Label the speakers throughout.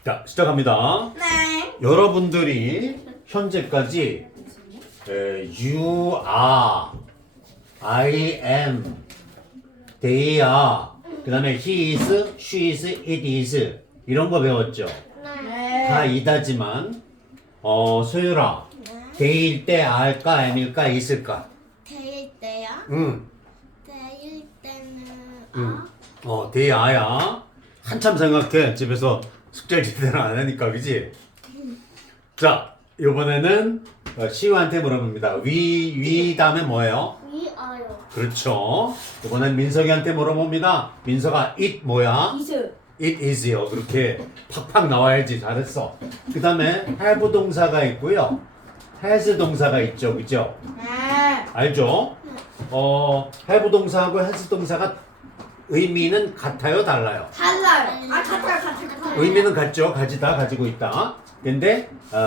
Speaker 1: 자, 시작합니다.
Speaker 2: 네.
Speaker 1: 여러분들이 현재까지 you are, I am, they are, 그 다음에 he is, she is, it is 이런 거 배웠죠?
Speaker 2: 네.
Speaker 1: 다 이다지만 소율아, they일 때 are일까, am일까, is일까?
Speaker 3: 데일 때요?
Speaker 1: 응.
Speaker 3: 데일 때는
Speaker 1: they are야. 한참 생각해. 집에서 숙제를 제대로 안 하니까, 그지? 자, 이번에는 시우한테 물어봅니다. 위 다음에 뭐예요?
Speaker 3: 위아요.
Speaker 1: 그렇죠. 이번엔 민석이한테 물어봅니다. 민석아, it 뭐야?
Speaker 2: 이즈.
Speaker 1: it is요. 그렇게 팍팍 나와야지. 잘했어. 그 다음에 have 동사가 있고요. has 동사가 있죠. 그죠?
Speaker 2: 네.
Speaker 1: 알죠? have 동사하고 has 동사가 의미는 같아요? 달라요?
Speaker 2: 달라요. 같아요.
Speaker 1: 의미는 같죠. 가지다, 가지고 있다. 근데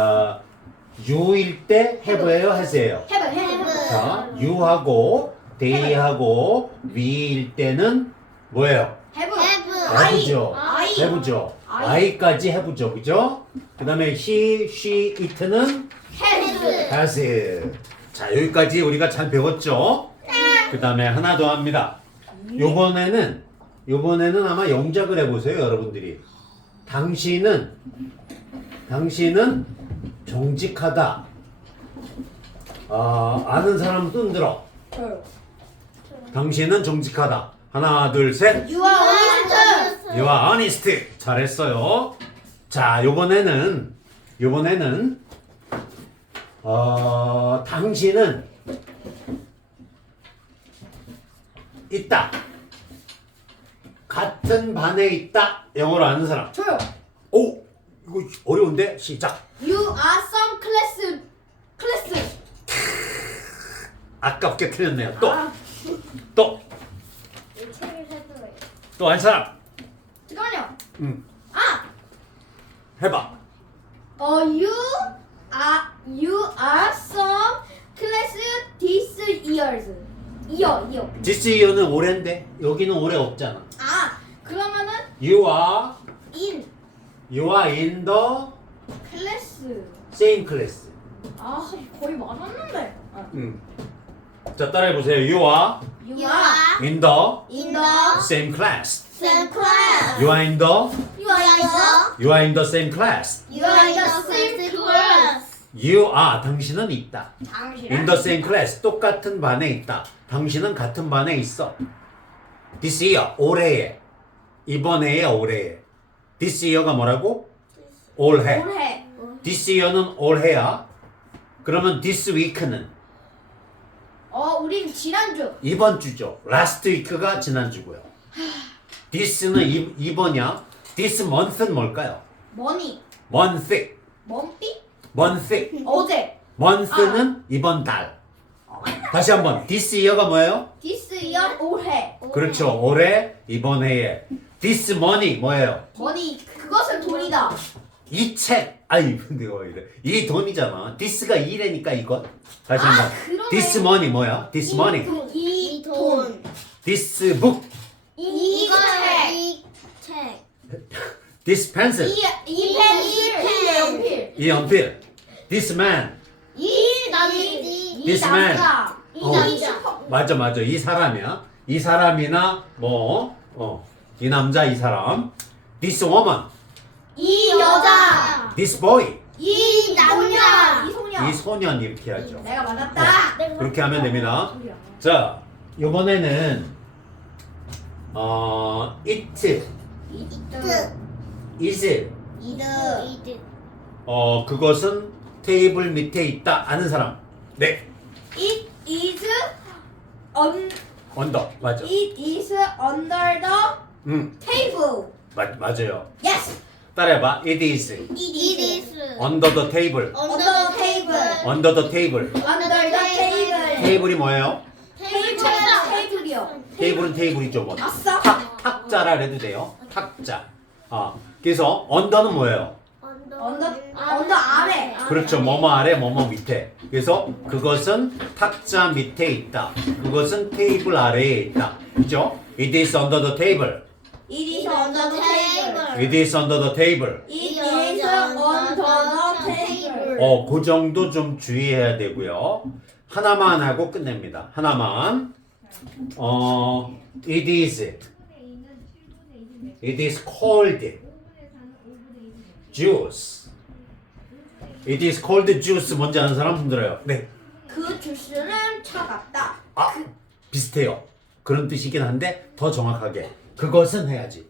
Speaker 1: you일 때 have예요? has예요?
Speaker 2: 해봐.
Speaker 1: 자, you하고 they하고 we일 때는 뭐예요?
Speaker 2: 해브.
Speaker 1: have죠.
Speaker 2: I.
Speaker 1: have죠.
Speaker 2: I.
Speaker 1: I까지 have죠. 그죠? 그 다음에 he, she, it는
Speaker 2: 해브.
Speaker 1: has. 자, 여기까지 우리가 잘 배웠죠? 그 다음에 하나 더 합니다. 요번에는 아마 영작을 해보세요, 여러분들이. 당신은 정직하다. 아는 사람 손 들어.
Speaker 2: 저요.
Speaker 1: 당신은 정직하다. 하나, 둘, 셋.
Speaker 2: You are honest.
Speaker 1: You are honest. 잘했어요. 자, 요번에는 당신은 있다. 같은 반에 있다. 영어로 아는 사람.
Speaker 2: 저요.
Speaker 1: 오, 이거 어려운데? 시작.
Speaker 2: You are some class.
Speaker 1: 아깝게 틀렸네요.
Speaker 2: 아.
Speaker 1: 또
Speaker 3: 이 책을 해줘요.
Speaker 1: 또 한 사람.
Speaker 2: 잠깐만요.
Speaker 1: 아, 해봐.
Speaker 2: You are some class this years. 이어.
Speaker 1: This year는 올해인데 여기는 올해 없잖아.
Speaker 2: 그러면은
Speaker 1: You are
Speaker 2: in
Speaker 1: in the
Speaker 2: class.
Speaker 1: same class.
Speaker 2: 거의 맞았는데.
Speaker 1: 자, 따라해 보세요. You are
Speaker 2: You are
Speaker 1: in the
Speaker 2: in the
Speaker 1: same class.
Speaker 3: Same class.
Speaker 1: You are in the
Speaker 2: You are in the
Speaker 1: same class.
Speaker 2: You are in the same class.
Speaker 1: You are 당신은 있다.
Speaker 2: 당신은
Speaker 1: In the same class 똑같은 반에 있다. 당신은 같은 반에 있어. This year 올해에 이번 해에 올해에. This year가 뭐라고? 올해.
Speaker 2: 올해.
Speaker 1: This year는 올해야. 그러면 this week는
Speaker 2: 우린 지난주.
Speaker 1: 이번 주죠. Last week가 지난주고요. This는 이번이야. This month는 뭘까요?
Speaker 2: 머니.
Speaker 1: Month.
Speaker 2: 먼피?
Speaker 1: Month.
Speaker 2: 어제.
Speaker 1: Month는 이번 달. 다시 한번. This year가 뭐예요?
Speaker 2: This year 올해.
Speaker 1: 그렇죠. 올해 이번 해에. This money 뭐예요?
Speaker 2: 머니 그것은 돈이다.
Speaker 1: 이 책. 아이 근데 왜 이래? 이 돈이잖아. This가 이래니까 이것. 다시 한번.
Speaker 2: 그러네.
Speaker 1: This money 뭐야? This money.
Speaker 2: 이 돈.
Speaker 1: This book.
Speaker 2: 이 책.
Speaker 3: 이 책.
Speaker 1: This pencil.
Speaker 2: 이 펜슬.
Speaker 1: 이 연필. This man.
Speaker 2: 이
Speaker 1: This man.
Speaker 2: 남자. 이 남자.
Speaker 1: 맞아. 이 사람이야. 이 사람이나 이 남자 이 사람. This woman.
Speaker 2: 이 여자.
Speaker 1: This boy.
Speaker 2: 이 남자. 이 소녀.
Speaker 1: 이 소년 이렇게 하죠.
Speaker 2: 내가 맞았다.
Speaker 1: 그렇게 하면 됩니다. 자, 이번에는 it, is,
Speaker 3: 이드.
Speaker 1: 그것은 테이블 밑에 있다. 아는 사람. 네.
Speaker 2: It is
Speaker 1: 언더. 맞아.
Speaker 2: It is under the table.
Speaker 1: 맞아요.
Speaker 2: Yes.
Speaker 1: 따라해봐. It is
Speaker 3: 이디스.
Speaker 1: under the table.
Speaker 2: Under the table.
Speaker 1: under the table.
Speaker 2: Under the table.
Speaker 1: 테이블이 뭐예요?
Speaker 2: 테이블이요.
Speaker 1: 테이블은 테이블이죠. 뭐.
Speaker 2: 아싸.
Speaker 1: 탁자라 해도 돼요. 탁자. 그래서 언더는 뭐예요?
Speaker 2: 언더 아래.
Speaker 1: 그렇죠. 뭐뭐 아래, 뭐뭐 밑에. 그래서 그것은 탁자 밑에 있다. 그것은 테이블 아래에 있다. 그죠? It is under the table.
Speaker 2: It is under the table.
Speaker 1: It is under the table.
Speaker 2: It is under the table.
Speaker 1: 그 정도 좀 주의해야 되고요. 하나만 하고 끝냅니다. 하나만. It is cold juice. It is cold juice. 뭔지 아는 사람 흔들어요. 네.
Speaker 2: 그 주스는 차갑다.
Speaker 1: 아, 비슷해요. 그런 뜻이긴 한데 더 정확하게 그것은 해야지.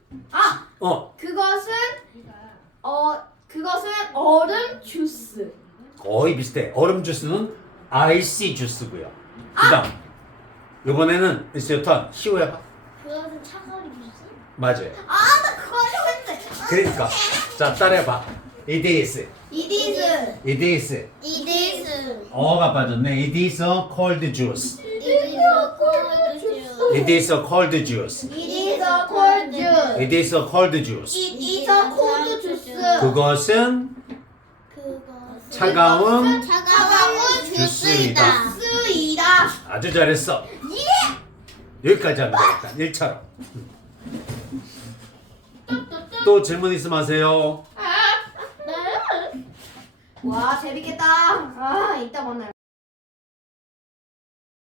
Speaker 2: 그것은 얼음 주스.
Speaker 1: 거의 비슷해. 얼음 주스는 아이시 주스고요. 그다음 이번에는 It's your turn. 시우 해봐.
Speaker 3: 그것은 차가운 주스?
Speaker 1: 맞아요.
Speaker 2: 나 그거 하려고 했는데.
Speaker 1: 그러니까 자 따라해봐. It is.
Speaker 2: It is.
Speaker 1: It is.
Speaker 3: It is.
Speaker 1: 어가 빠졌네. It is a cold juice.
Speaker 3: It is a cold juice.
Speaker 1: It is a cold juice.
Speaker 2: It is a cold juice.
Speaker 1: It is a cold juice.
Speaker 2: It is a cold juice.
Speaker 1: 그것은
Speaker 3: 그것은
Speaker 1: 차가운
Speaker 3: 차가운
Speaker 1: 주스이다.
Speaker 2: 주스이다.
Speaker 1: 아주 잘했어. 여기까지 합니다. 일단 1차로. 또 질문 있으면 하세요.
Speaker 2: 와 재밌겠다. 이따 만나요.